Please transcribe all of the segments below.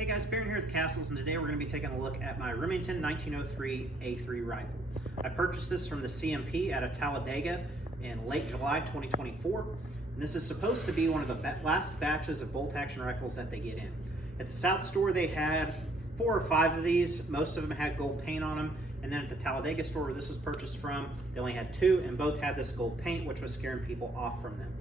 Hey guys, Baron here with Castles, and today we're going to be taking a look at my Remington 1903 A3 rifle. I purchased this from the CMP out of Talladega in late July 2024, and this is supposed to be one of the last batches of bolt-action rifles that they get in. At the South store they had 4 or 5 of these. Most of them had gold paint on them, and then at the Talladega store where this was purchased from, they only had 2, and both had this gold paint, which was scaring people off from them.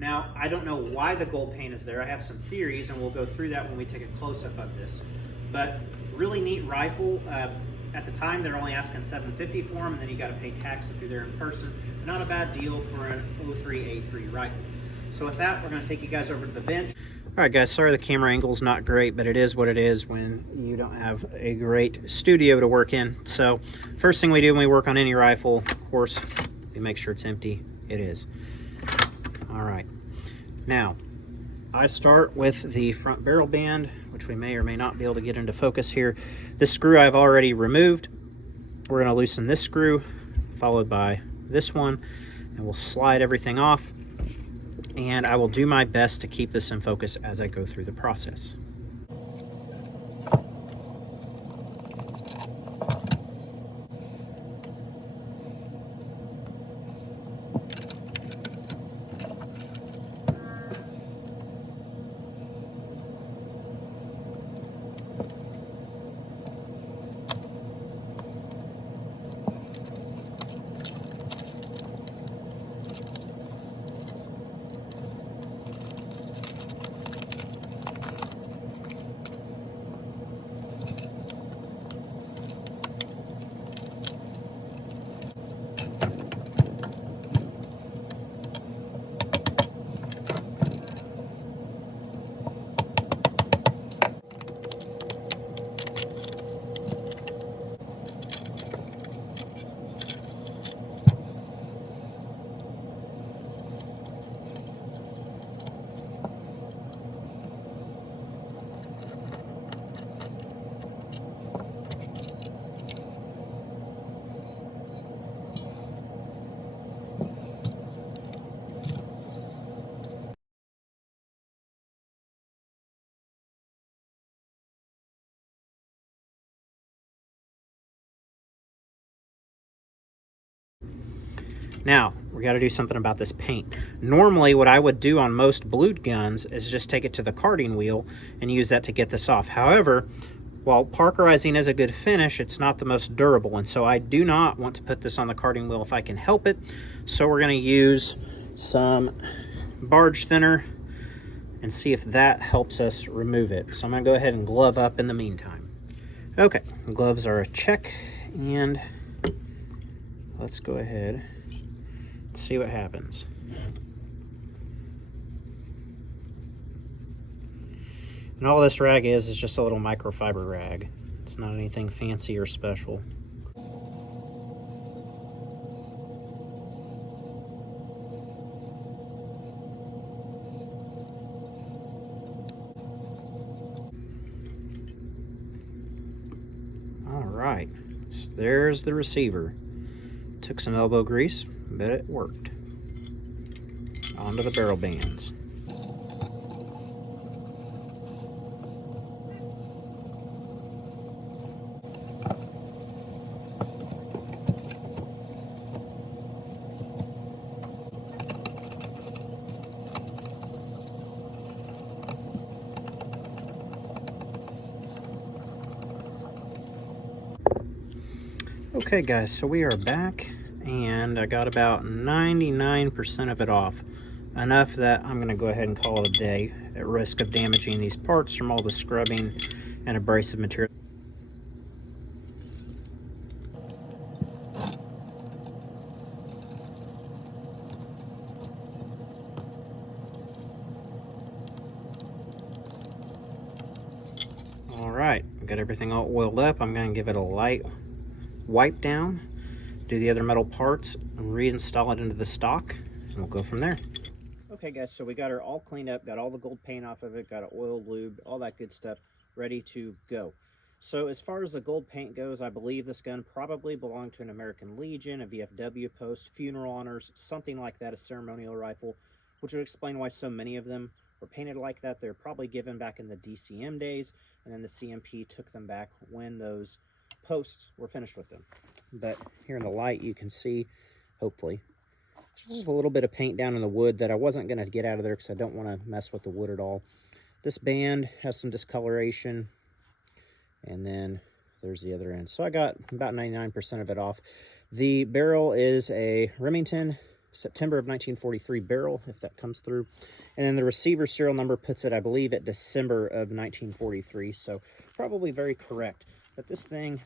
Now, I don't know why the gold paint is there. I have some theories, and we'll go through that when we take a close-up of this. But really neat rifle. At the time, they're only asking $750 for them, and then you got to pay tax if you're there in person. Not a bad deal for an 03 A3 rifle. So with that, we're going to take you guys over to the bench. All right, guys, sorry the camera angle's not great, but it is what it is when you don't have a great studio to work in. So first thing we do when we work on any rifle, of course, we make sure it's empty. It is. All right, now I start with the front barrel band, which we may or may not be able to get into focus here. This screw I've already removed. We're going to loosen this screw, followed by this one, and we'll slide everything off. And I will do my best to keep this in focus as I go through the process. Now, we got to do something about this paint. Normally, what I would do on most blued guns is just take it to the carding wheel and use that to get this off. However, while parkerizing is a good finish, it's not the most durable, and so I do not want to put this on the carding wheel if I can help it. So we're going to use some barge thinner and see if that helps us remove it. So I'm going to go ahead and glove up in the meantime. Okay, gloves are a check, and let's go ahead. See what happens. And all this rag is just a little microfiber rag. It's not anything fancy or special. All right, so there's the receiver. Took some elbow grease, but it worked. Onto the barrel bands. Okay guys, so we are back, and I got about 99% of it off. Enough that I'm going to go ahead and call it a day, at risk of damaging these parts from all the scrubbing and abrasive material. All right, got everything all oiled up. I'm going to give it a light wipe down, do the other metal parts, and reinstall it into the stock, and we'll go from there. Okay guys, so we got her all cleaned up, got all the gold paint off of it, got it oil lubed, all that good stuff, ready to go. So as far as the gold paint goes, I believe this gun probably belonged to an American Legion, a VFW post, funeral honors, something like that, a ceremonial rifle, which would explain why so many of them were painted like that. They're probably given back in the DCM days, and then the CMP took them back when those posts were finished with them. But here in the light you can see, hopefully, just a little bit of paint down in the wood that I wasn't going to get out of there because I don't want to mess with the wood at all. This band has some discoloration, and then there's the other end. So I got about 99% of it off. The barrel is a Remington September of 1943 barrel, if that comes through. And then the receiver serial number puts it, I believe, at December of 1943. So probably very correct. But this thing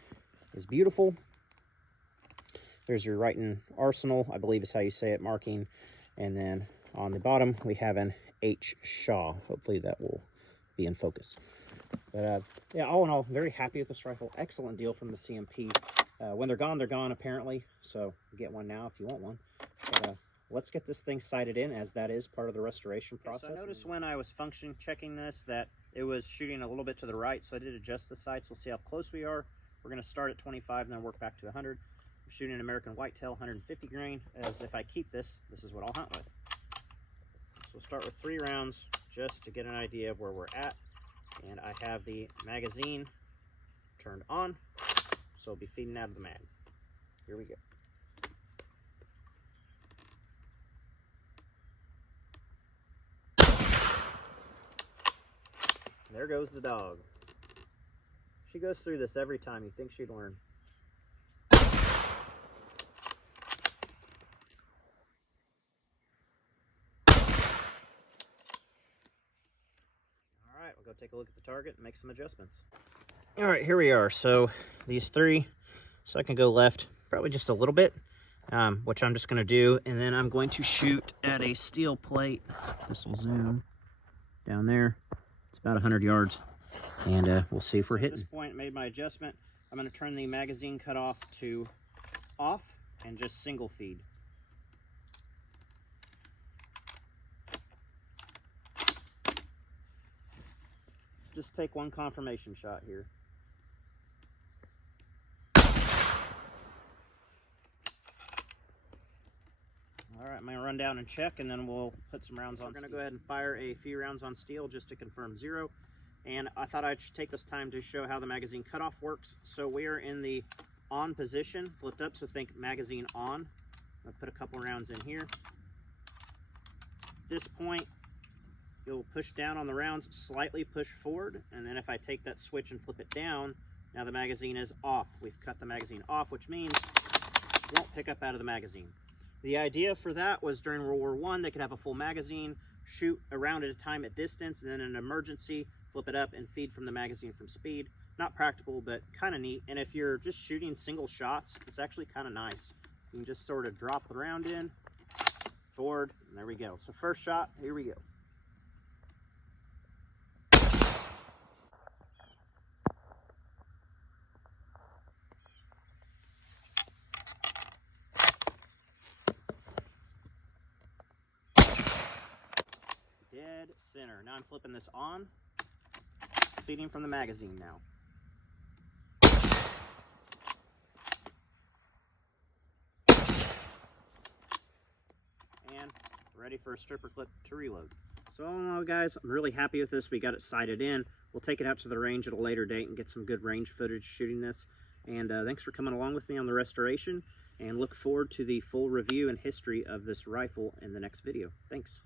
is beautiful. There's your Remington Arsenal, I believe is how you say it, marking. And then on the bottom, we have an H. Shaw. Hopefully that will be in focus. But yeah, all in all, very happy with this rifle. Excellent deal from the CMP. When they're gone apparently. So get one now if you want one. But let's get this thing sighted in, as that is part of the restoration process. So I noticed when I was function checking this that it was shooting a little bit to the right, so I did adjust the sights. We'll see how close we are. We're going to start at 25 and then work back to 100. I'm shooting an American whitetail 150 grain, as if I keep this is what I'll hunt with. So we'll start with 3 rounds just to get an idea of where we're at. And I have the magazine turned on, so I'll be feeding out of the mag. Here we go. There goes the dog. She goes through this every time. You'd think she'd learn. Alright, we'll go take a look at the target and make some adjustments. Alright, here we are. So these 3, so I can go left probably just a little bit, which I'm just going to do. And then I'm going to shoot at a steel plate. This will zoom down there. It's about 100 yards. And we'll see if we're hitting. At this point, I made my adjustment. I'm going to turn the magazine cutoff to off and just single feed. Just take one confirmation shot here. All right, I'm going to run down and check, and then we'll put some rounds on. We're going to go ahead and fire a few rounds on steel just to confirm 0. And I thought I'd take this time to show how the magazine cutoff works. So we are in the on position, flipped up, so think magazine on. I'll put a couple rounds in here. At this point, you'll push down on the rounds, slightly push forward, and then if I take that switch and flip it down, now the magazine is off. We've cut the magazine off, which means it won't pick up out of the magazine. The idea for that was during World War I, they could have a full magazine, shoot a round at a time at distance, and then in an emergency, flip it up and feed from the magazine from speed. Not practical, but kind of neat. And if you're just shooting single shots, it's actually kind of nice. You can just sort of drop the round in, forward, and there we go. So first shot, here we go. Dead center. Now I'm flipping this on, feeding from the magazine now. And ready for a stripper clip to reload. So all in all, guys, I'm really happy with this. We got it sighted in. We'll take it out to the range at a later date and get some good range footage shooting this. And thanks for coming along with me on the restoration, and look forward to the full review and history of this rifle in the next video. Thanks.